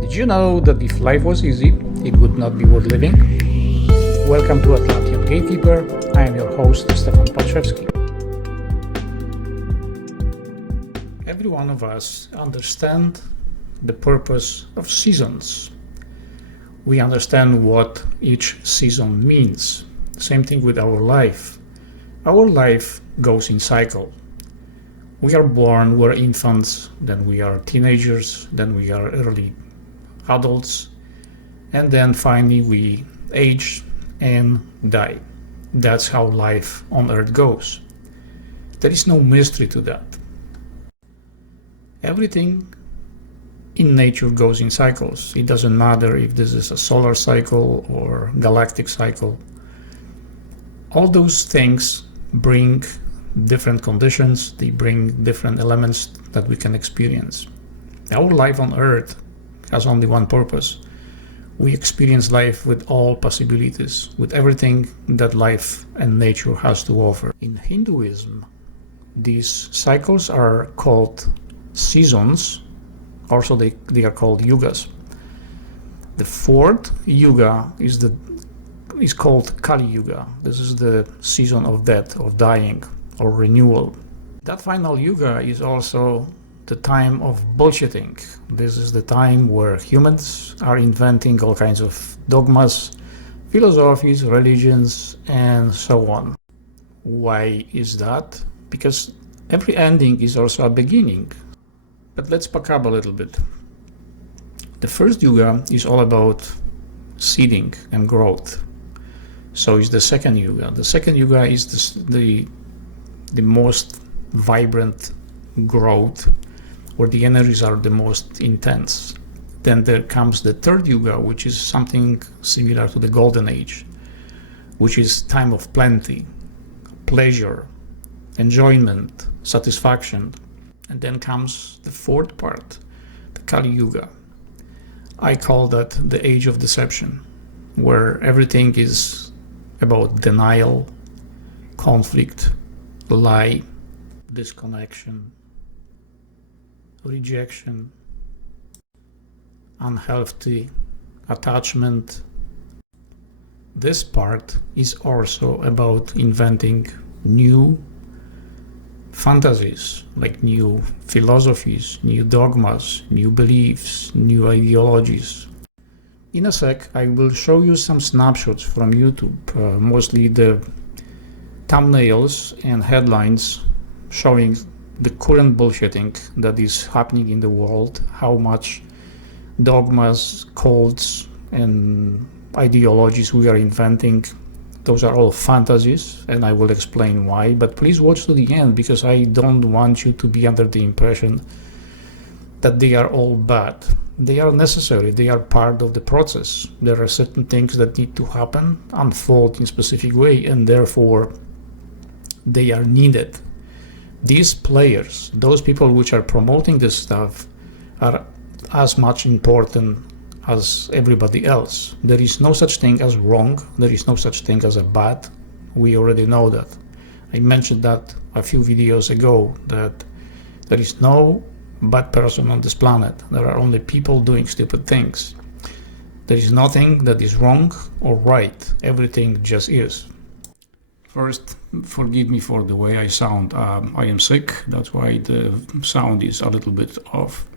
Did you know that if life was easy, it would not be worth living? Welcome to Atlantean Gatekeeper. I am your host, Stefan Paczewski. Every one of us understands the purpose of seasons. We understand what each season means. Same thing with our life. Our life goes in cycle. We are born, we're infants, then we are teenagers, then we are early adults, and then finally we age and die. That's how life on Earth goes. There is no mystery to that. Everything in nature goes in cycles. It doesn't matter if this is a solar cycle or galactic cycle. All those things bring different conditions, they bring different elements that we can experience. Our life on Earth has only one purpose. We experience life with all possibilities, with everything that life and nature has to offer. In Hinduism, these cycles are called seasons. Also, they are called yugas. The fourth yuga is called Kali-yuga. This is the season of death, of dying, or renewal. That final yuga is also the time of bullshitting. This is the time where humans are inventing all kinds of dogmas, philosophies, religions, and so on. Why is that? Because every ending is also a beginning. But let's back up a little bit. The first yuga is all about seeding and growth. So is the second yuga. The second yuga is the most vibrant growth, where the energies are the most intense. Then there comes the third yuga, which is something similar to the golden age, which is time of plenty, pleasure, enjoyment, satisfaction. And then comes the fourth part, the Kali-yuga. I call that the age of deception, where everything is about denial, conflict, lie, disconnection, rejection, unhealthy attachment. This part is also about inventing new fantasies, like new philosophies, new dogmas, new beliefs, new ideologies. In a sec, I will show you some snapshots from YouTube, mostly the thumbnails and headlines showing the current bullshitting that is happening in the world, how much dogmas, cults, and ideologies we are inventing. Those are all fantasies, and I will explain why, but please watch to the end, because I don't want you to be under the impression that they are all bad. They are necessary, they are part of the process. There are certain things that need to happen, unfold in a specific way, and therefore they are needed. These players, those people which are promoting this stuff, are as much important as everybody else. There is no such thing as wrong, there is no such thing as a bad. We already know that. I mentioned that a few videos ago, that there is no bad person on this planet. There are only people doing stupid things. There is nothing that is wrong or right. Everything just is. First, forgive me for the way I sound. I am sick, that's why the sound is a little bit off.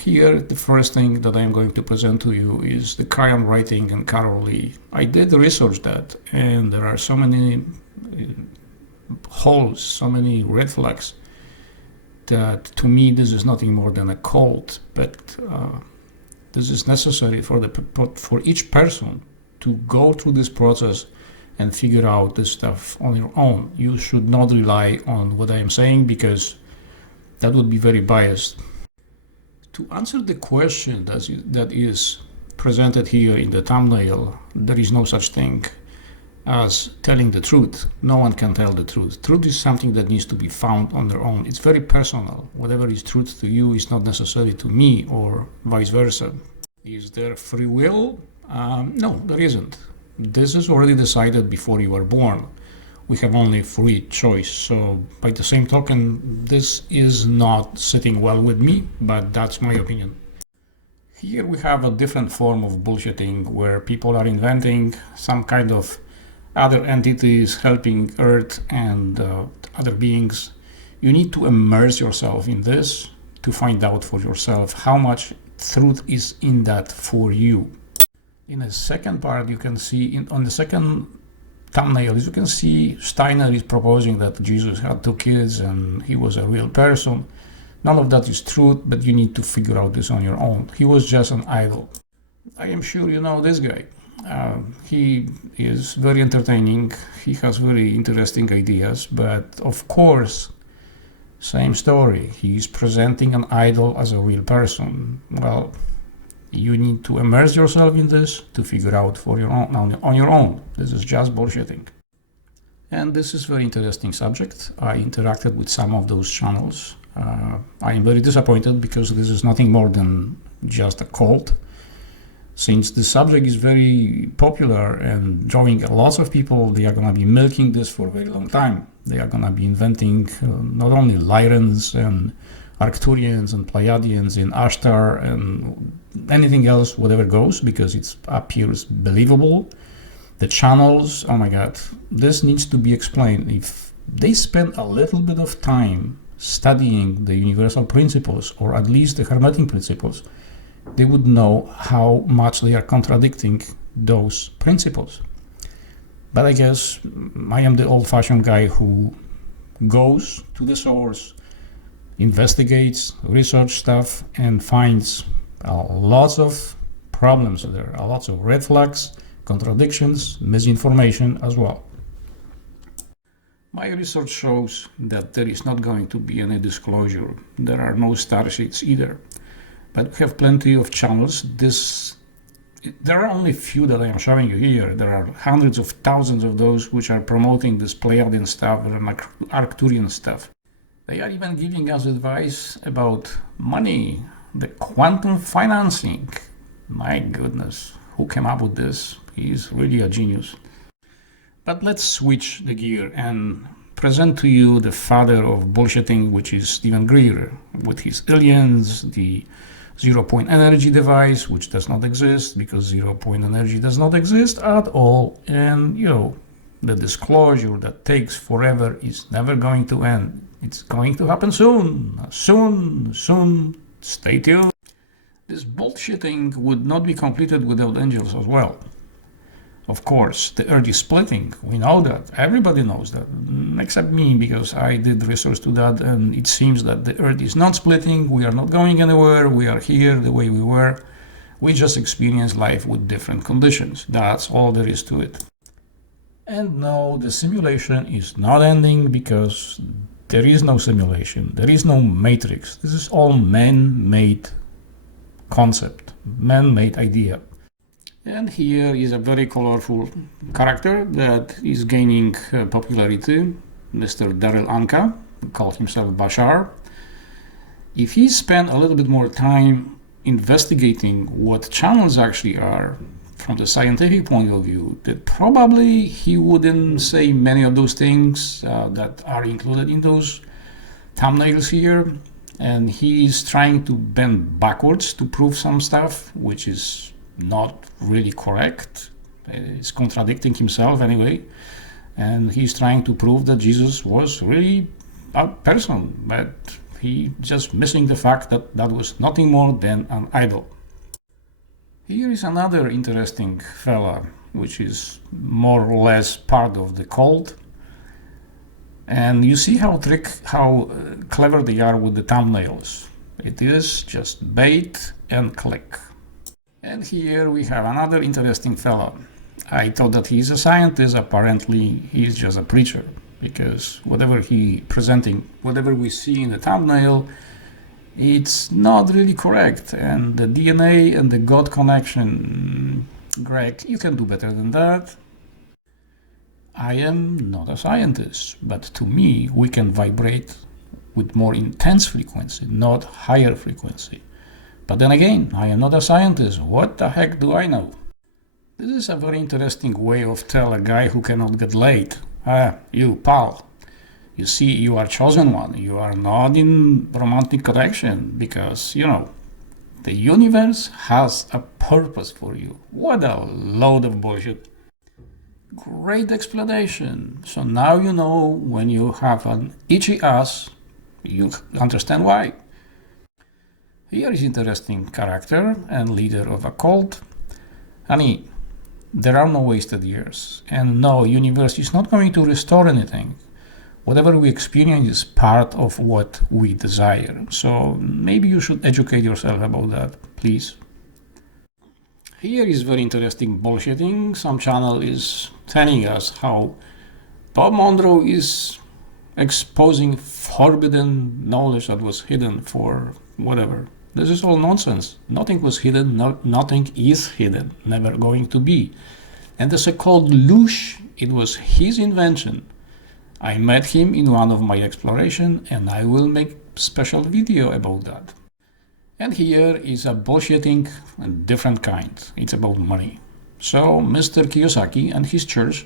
Here, the first thing that I'm going to present to you is the Chiron writing and Carol Lee. I did research that, and there are so many holes, so many red flags, that to me this is nothing more than a cult. But this is necessary for each person to go through this process and figure out this stuff on your own. You should not rely on what I am saying, because that would be very biased. To answer the question that is presented here in the thumbnail, there is no such thing as telling the truth. No one can tell the truth. Truth is something that needs to be found on their own. It's very personal. Whatever is truth to you is not necessary to me, or vice versa. Is there free will? No, there isn't. This is already decided before you were born. we have only free choice. So by the same token, this is not sitting well with me, but that's my opinion. Here we have a different form of bullshitting where people are inventing some kind of other entities helping Earth and other beings. You need to immerse yourself in this to find out for yourself how much truth is in that for you. In the second part, you can see on the second thumbnail, you can see Steiner is proposing that Jesus had 2 kids and he was a real person. None of that is true, but you need to figure out this on your own. He was just an idol. I am sure you know this guy. He is very entertaining. He has very interesting ideas, but of course, same story. He's presenting an idol as a real person. Well, you need to immerse yourself in this to figure out for your own, on your own. This is just bullshitting. And this is a very interesting subject. I interacted with some of those channels. I am very disappointed because this is nothing more than just a cult. Since the subject is very popular and drawing lots of people, they are going to be milking this for a very long time. They are going to be inventing not only Lyrans and Arcturians and Pleiadians and Ashtar and anything else, whatever goes, because it appears believable. The channels, oh my god, this needs to be explained. If they spend a little bit of time studying the universal principles, or at least the Hermetic principles, they would know how much they are contradicting those principles. But I guess I am the old-fashioned guy who goes to the source, investigates, research stuff, and finds lots of problems there, lots of red flags, contradictions, misinformation as well. My research shows that there is not going to be any disclosure. There are no starsheets either. But we have plenty of channels. There are only few that I am showing you here. There are hundreds of thousands of those which are promoting this Pleiadian stuff and Arcturian stuff. They are even giving us advice about money, the quantum financing. My goodness, who came up with this? He's really a genius. But let's switch the gear and present to you the father of bullshitting, which is Stephen Greer, with his aliens, the zero-point energy device, which does not exist because zero-point energy does not exist at all. And, the disclosure that takes forever is never going to end. It's going to happen soon. Soon. Stay tuned. This bullshitting would not be completed without angels as well. Of course, the Earth is splitting. We know that. Everybody knows that, except me, because I did research to that, and it seems that the Earth is not splitting. We are not going anywhere. We are here the way we were. We just experience life with different conditions. That's all there is to it. And no, the simulation is not ending because there is no simulation. There is no matrix. This is all man-made concept, man-made idea. And here is a very colorful character that is gaining popularity, Mr. Daryl Anka, called himself Bashar. If he spent a little bit more time investigating what channels actually are from the scientific point of view, that probably he wouldn't say many of those things that are included in those thumbnails here. And he is trying to bend backwards to prove some stuff, which is not really correct. It's contradicting himself anyway, and he's trying to prove that Jesus was really a person, but he just missing the fact that that was nothing more than an idol. Here is another interesting fella, which is more or less part of the cult, and you see how clever they are with the thumbnails. It is just bait and click. And here we have another interesting fellow. I thought that he's a scientist. Apparently he's just a preacher, because whatever he presenting, whatever we see in the thumbnail, it's not really correct. And the DNA and the God connection, Greg, you can do better than that. I am not a scientist, but to me we can vibrate with more intense frequency, not higher frequency. But then again, I am not a scientist. What the heck do I know? This is a very interesting way of tell a guy who cannot get laid. You, pal. You see, you are chosen one. You are not in romantic connection because, The universe has a purpose for you. What a load of bullshit. Great explanation. So now you know when you have an itchy ass, you understand why. Here is interesting character and leader of a cult. Honey, there are no wasted years. And no, universe is not going to restore anything. Whatever we experience is part of what we desire. So maybe you should educate yourself about that, please. Here is very interesting bullshitting. Some channel is telling us how Bob Monroe is exposing forbidden knowledge that was hidden for whatever. This is all nonsense. Nothing was hidden, nothing is hidden, never going to be. And the so-called Lush, it was his invention. I met him in one of my exploration and I will make special video about that. And here is a bullshitting a different kind. It's about money. So Mr. Kiyosaki and his church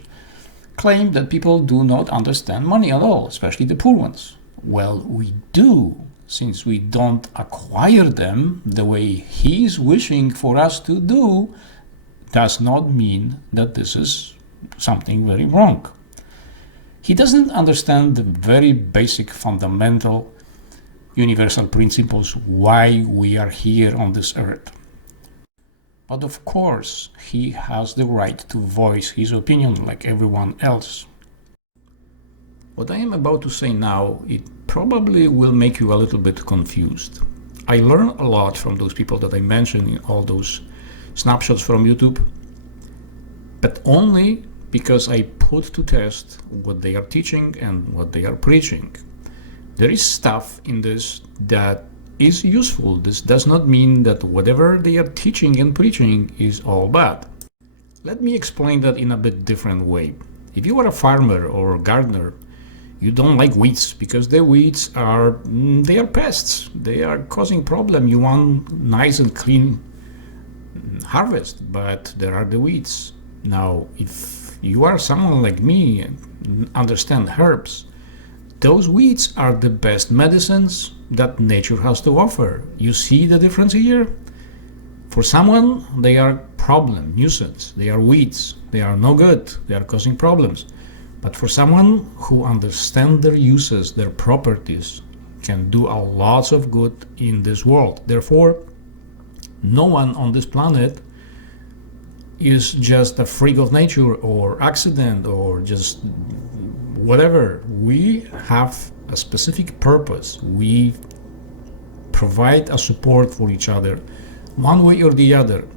claim that people do not understand money at all, especially the poor ones. Well, we do, since we don't acquire them the way he's wishing for us to do, does not mean that this is something very wrong. He doesn't understand the very basic fundamental universal principles why we are here on this earth. But of course, he has the right to voice his opinion like everyone else. What I am about to say now, it probably will make you a little bit confused. I learned a lot from those people that I mentioned in all those snapshots from YouTube, but only because I put to test what they are teaching and what they are preaching. There is stuff in this that is useful. This does not mean that whatever they are teaching and preaching is all bad. Let me explain that in a bit different way. If you are a farmer or gardener, you don't like weeds because the weeds are pests. They are causing problem. You want nice and clean harvest, but there are the weeds. Now, if you are someone like me and understand herbs, those weeds are the best medicines that nature has to offer. You see the difference here? For someone, they are problem, nuisance, they are weeds, they are no good, they are causing problems. But for someone who understands their uses, their properties, can do a lot of good in this world. Therefore, no one on this planet is just a freak of nature or accident or just whatever. We have a specific purpose. We provide a support for each other, one way or the other.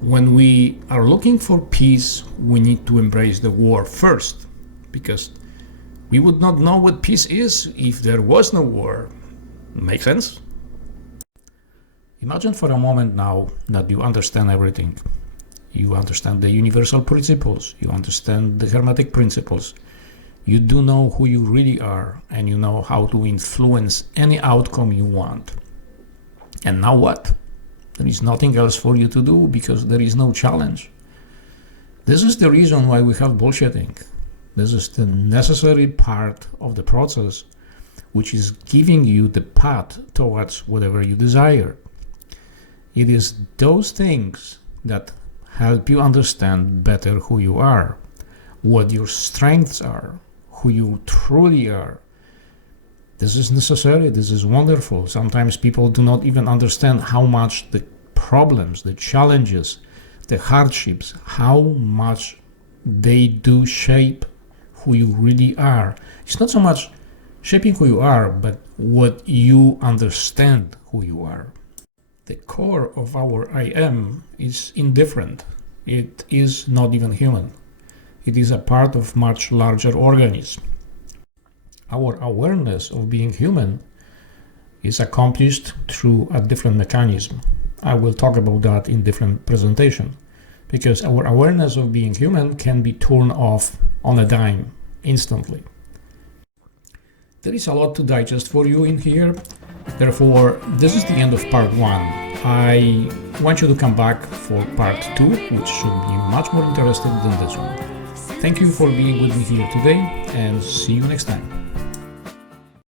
When we are looking for peace, we need to embrace the war first, because we would not know what peace is if there was no war. Make sense? Imagine for a moment now that you understand everything. You understand the universal principles, you understand the hermetic principles, you do know who you really are, and you know how to influence any outcome you want. And now what? There is nothing else for you to do because there is no challenge. This is the reason why we have bullshitting. This is the necessary part of the process, which is giving you the path towards whatever you desire. It is those things that help you understand better who you are, what your strengths are, who you truly are. This is necessary, this is wonderful. Sometimes people do not even understand how much the problems, the challenges, the hardships, how much they do shape who you really are. It's not so much shaping who you are, but what you understand who you are. The core of our I am is indifferent. It is not even human. It is a part of much larger organism. Our awareness of being human is accomplished through a different mechanism. I will talk about that in different presentation, because our awareness of being human can be turned off on a dime instantly. There is a lot to digest for you in here. Therefore, this is the end of part 1. I want you to come back for part 2, which should be much more interesting than this one. Thank you for being with me here today, and see you next time.